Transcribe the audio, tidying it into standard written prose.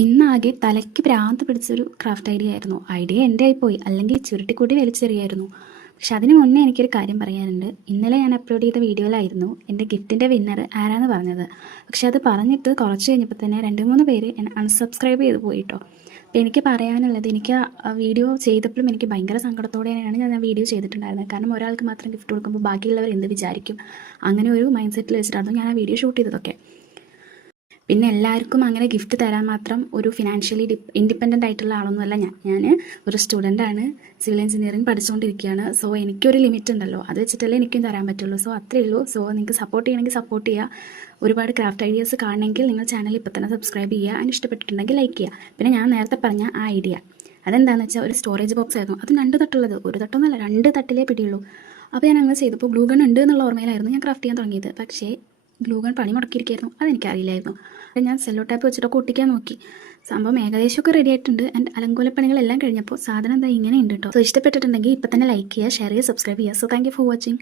ഇന്നാകെ തലയ്ക്ക് ഭ്രാന്ത് പിടിച്ചൊരു ക്രാഫ്റ്റ് ഐഡിയ ആയിരുന്നു. ഐഡിയ എൻ്റെ ആയിപ്പോയി, അല്ലെങ്കിൽ ചുരുട്ടിക്കൂട്ടി വലിച്ചെറിയായിരുന്നു. പക്ഷെ അതിന് മുന്നേ എനിക്കൊരു കാര്യം പറയാനുണ്ട്. ഇന്നലെ ഞാൻ അപ്ലോഡ് ചെയ്ത വീഡിയോയിലായിരുന്നു എൻ്റെ ഗിഫ്റ്റിൻ്റെ വിന്നർ ആരാന്ന് പറഞ്ഞത്. പക്ഷെ അത് പറഞ്ഞിട്ട് കുറച്ച് കഴിഞ്ഞപ്പോൾ തന്നെ 2-3 പേര് എന്നെ അൺസബ്സ്ക്രൈബ് ചെയ്ത് പോയിട്ടോ. അപ്പോൾ എനിക്ക് പറയാനുള്ളത്, എനിക്ക് ആ വീഡിയോ ചെയ്തപ്പോഴും എനിക്ക് ഭയങ്കര സങ്കടത്തോടെയാണ് ഞാൻ ആ വീഡിയോ ചെയ്തിട്ടുണ്ടായിരുന്നത്. കാരണം ഒരാൾക്ക് മാത്രം ഗിഫ്റ്റ് കൊടുക്കുമ്പോൾ ബാക്കിയുള്ളവർ എന്ത് വിചാരിക്കും, അങ്ങനെ ഒരു മൈൻഡ് സെറ്റിൽ വെച്ചിട്ടായിരുന്നു ഞാൻ ആ വീഡിയോ ഷൂട്ട് ചെയ്തതൊക്കെ. പിന്നെ എല്ലാവർക്കും അങ്ങനെ ഗിഫ്റ്റ് തരാൻ മാത്രം ഒരു ഫിനാൻഷ്യലി ഇൻഡിപെൻഡൻ്റ് ആയിട്ടുള്ള ആളൊന്നുമല്ല ഞാൻ ഒരു സ്റ്റുഡൻ്റാണ്, സിവിൽ എഞ്ചിനീയറിംഗ് പഠിച്ചുകൊണ്ടിരിക്കുകയാണ്. സോ എനിക്കൊരു ലിമിറ്റ് ഉണ്ടല്ലോ, അത് വെച്ചിട്ടല്ലേ എനിക്കും തരാൻ പറ്റുള്ളൂ. സോ അത്രയേ ഉള്ളൂ. സോ നിങ്ങൾക്ക് സപ്പോർട്ട് ചെയ്യണമെങ്കിൽ സപ്പോർട്ട് ചെയ്യുക. ഒരുപാട് ക്രാഫ്റ്റ് ഐഡിയാസ് കാണണമെങ്കിൽ നിങ്ങൾ ചാനൽ ഇപ്പോൾ തന്നെ സബ്സ്ക്രൈബ് ചെയ്യുക. അതിന് ഇഷ്ടപ്പെട്ടിട്ടുണ്ടെങ്കിൽ ലൈക്ക് ചെയ്യുക. പിന്നെ ഞാൻ നേരത്തെ പറഞ്ഞ ആ ഐഡിയ അതെന്താണെന്ന് വെച്ചാൽ ഒരു സ്റ്റോറേജ് ബോക്സ് ആയിരുന്നു. അത് 2 തട്ടുള്ളത്, ഒരു തട്ടൊന്നുമല്ല, 2 തട്ടിലേ പിടിയുള്ളൂ. അപ്പോൾ ഞാൻ അങ്ങനെ ചെയ്തപ്പോൾ ഗ്ലൂ ഗൺ ഉണ്ട് എന്നുള്ള ഓർമ്മയിലായിരുന്നു ഞാൻ ക്രാഫ്റ്റ് ചെയ്യാൻ തുടങ്ങിയത്. പക്ഷേ ഗ്ലൂ ഗൺ പണി മുടക്കിയിരിക്കുകയായിരുന്നു, അതെനിക്കറിയില്ലായിരുന്നു. ഞാൻ സെല്ലോ ടാപ്പ് വെച്ചിട്ടൊക്കെ ഒട്ടിക്കാൻ നോക്കി. സംഭവം ഏകദേശമൊക്കെ റെഡി ആയിട്ടുണ്ട്. ആൻഡ് അലങ്കോലപ്പണികളെല്ലാം കഴിഞ്ഞപ്പോൾ സാധനം എന്താ ഇങ്ങനെ ഉണ്ട് കേട്ടോ. സോ ഇഷ്ടപ്പെട്ടിട്ടുണ്ടെങ്കിൽ ഇപ്പം തന്നെ ലൈക്ക് ചെയ്യുക, ഷെയർ ചെയ്യുക, സബ്സ്ക്രൈബ് ചെയ്യുക. So thank you for watching.